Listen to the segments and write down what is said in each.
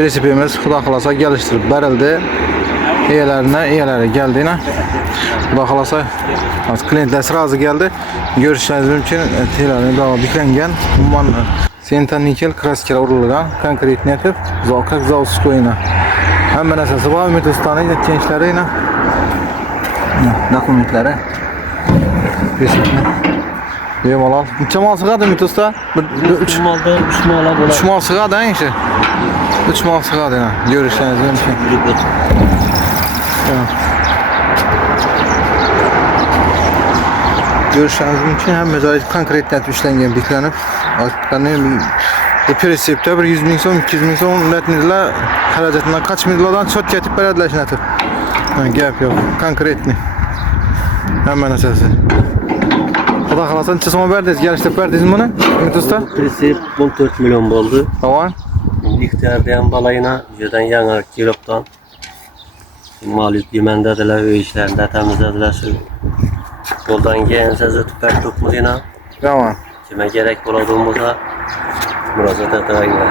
Resepimiz Xudo xolasa geliştirib berildi. Eyaleri geldi yine. Xudo xolasa klientler sırası geldi. Görüşleriniz mümkün. Telefonun dağı büklengen. Umuman Senta nikel kraskera urilgan. Konkret netib Zokak Zavskoyna. Hamma narsasi bor. Umid Ustaning gençlari yine. Dokumentlari. Resepni. Bemalol. Necha mol sig'adi Umid Usta? 3 malda 3 mala bo'ladi. 3 mol sig'adi işte. 3 mol sig'adi yine. Görüşleriniz mümkün. Görüşleriniz mümkün. Hem mezarı konkret net işlengen büklenip bu presepte bir 100 bin son 200 bin son netnizle haracatından kaç milyondan çok ketip berediler netip. Gap yok. Konkretni. Hemen esası. Xudo xolasa necha so'm berdingiz? Geliştirib berdingizmi buni? Umid Usta? Presep 14 milyon bo'ldi. Tamam. Likterden balayına yerden yanar kiloptan mal yükleyemendediler ve işlerinde temizlediler şu yoldan gelirse tüper tutmadığına Tamam. kime gerek olduğumuzda müracaat etmeye gider.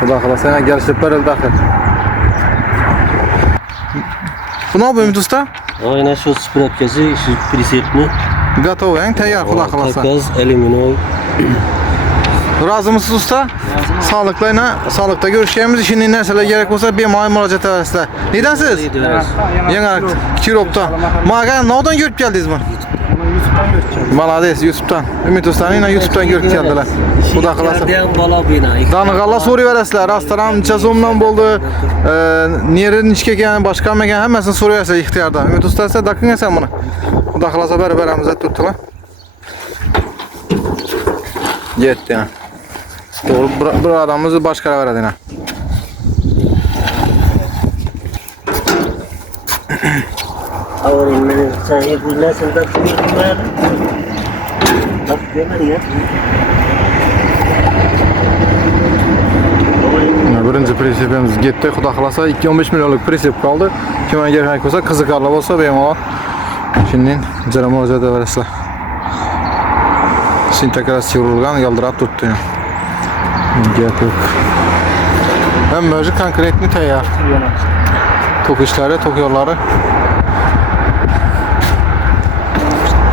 Xudo xolasa geliştirib berildi axir. Bu ne yapıyor Umid Usta? Aynen şu sprötkesi, şu presepni. Готов, yani tayyor Xudo xolasa. Takas, alüminyum. Razı mısınız usta? Sağlıkla sağlıkta görüşeceğimiz için nerseler gerek olsa bir müracaat edersiniz. Neden siz? Yangarak Kirop'ta. Mağa nereden görüp geldiniz bunu? Malades YouTube'dan. Ümit Usta'nın yine YouTube'dan görüp geldiler. Bu da kalası. Danıqalla soru veresler. Restoran neçə zoomdan boldu. Nerenin içke yani başka mekan hemmesini soru veresler ihtiyarda. Ümit Usta ise dakın sen bunu. Bu da kalasa beraberimize tuttular. Yetti yani. Doğru, bu adamımızı başka verdi yine. Ağırın benim sen bu nesilde tutmayalım. Bak demedi ya. Birinci presepimiz gitti. Xudo xolasa 2-15 milyonluk presep kaldı. Kime gerek olsa qiziqarli olsa bemalol. Şimdi jara murojaat edersizlar. Sintakras yorilgan yaldirab turibdi. Gap yo'q. Hamma o'zi konkretni tayyor. Tok ishlari, tok yo'llari.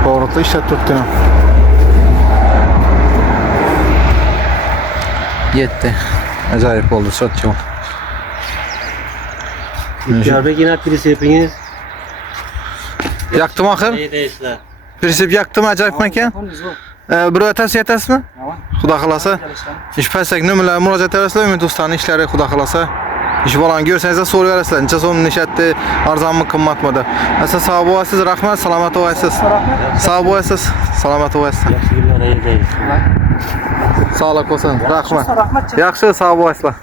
To'g'ri ishlatib turibdi. Yetti. Acayip oldu satçı. Diyarbakır yine presepiniz. Yaktım ahir. Presep yaktım acayip mekan. Bir tavsiye etesizmi? Xudo xolasa. İş paysak nömrələrə müraciət edərsizlər. Ümid Ustanın işləri Xudo xolasa. İş balan görsəniz də soru verərsizlər. Neçə so'm neşətdir, arzanmı, qimmatmıdır? Əsə sağ olasınız, rahmat, salamat olasınız. Sağ olasınız, salamat olasınız. Sağlık olsun, rahmat. Yaxşı, sağ olasınız.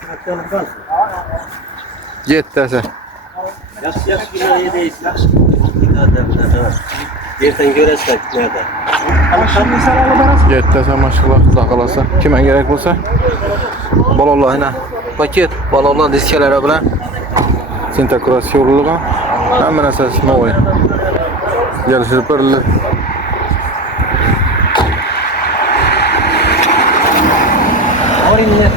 Getdi əsə. Yaxşı günler yedeyiz. Yerden göresek nerede? Getdi əsə maşallah, Xudo xolasa. Kimə gerek olsa balolar yine paket, balolar diskeleri bilan sintakras yorilgan. Hamma narsasi novoy. Gelishib berildi. Orinne